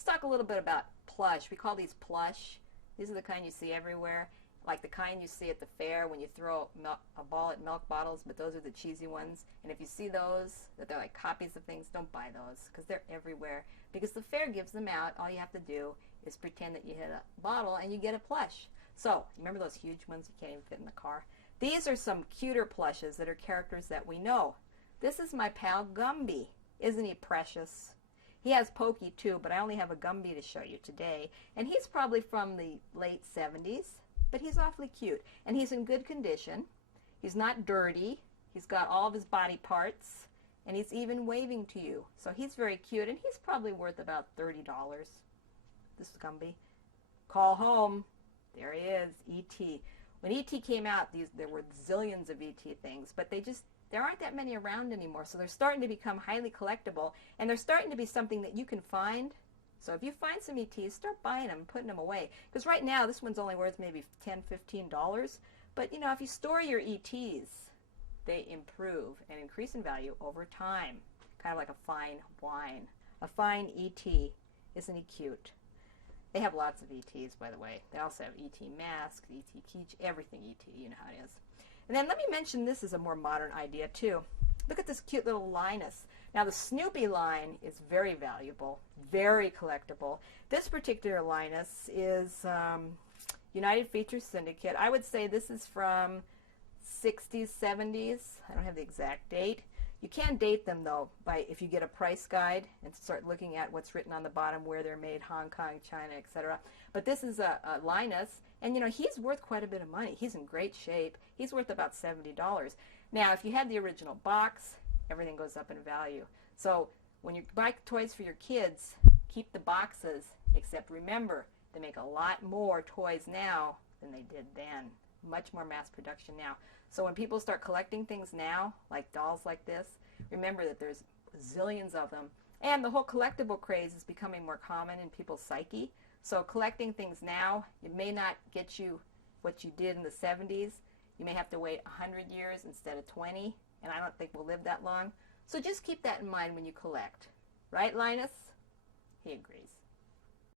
let's talk a little bit about plush. We call these plush. These are the kind you see everywhere, like the kind you see at the fair when you throw a ball at milk bottles, but those are the cheesy ones. And if you see those, that they're like copies of things, don't buy those because they're everywhere. Because the fair gives them out. All you have to do is pretend that you hit a bottle and you get a plush. So, remember those huge ones you can't even fit in the car? These are some cuter plushes that are characters that we know. This is my pal Gumby. Isn't he precious? He has Pokey too, but I only have a Gumby to show you today. And he's probably from the late 70s, but he's awfully cute. And he's in good condition. He's not dirty. He's got all of his body parts. And he's even waving to you. So he's very cute, and he's probably worth about $30. This is Gumby. Call home. There he is, E.T. When E.T. came out, there were zillions of E.T. things, but there aren't that many around anymore, so they're starting to become highly collectible, and they're starting to be something that you can find. So if you find some ETs, start buying them and putting them away. Because right now, this one's only worth maybe $10, $15. But, you know, if you store your ETs, they improve and increase in value over time. Kind of like a fine wine. A fine ET. Isn't he cute? They have lots of ETs, by the way. They also have ET masks, ET keychain, everything ET, you know how it is. And then let me mention this is a more modern idea, too. Look at this cute little Linus. Now, the Snoopy line is very valuable, very collectible. This particular Linus is United Features Syndicate. I would say this is from 60s, 70s. I don't have the exact date. You can date them, though, if you get a price guide and start looking at what's written on the bottom, where they're made, Hong Kong, China, etc. But this is a Linus, and, you know, he's worth quite a bit of money. He's in great shape. He's worth about $70. Now, if you had the original box, everything goes up in value. So when you buy toys for your kids, keep the boxes, except remember, they make a lot more toys now than they did then. Much more mass production now. So when people start collecting things now, like dolls like this, remember that there's zillions of them. And the whole collectible craze is becoming more common in people's psyche. So collecting things now, it may not get you what you did in the 70s. You may have to wait 100 years instead of 20, and I don't think we'll live that long. So just keep that in mind when you collect. Right, Linus? He agrees.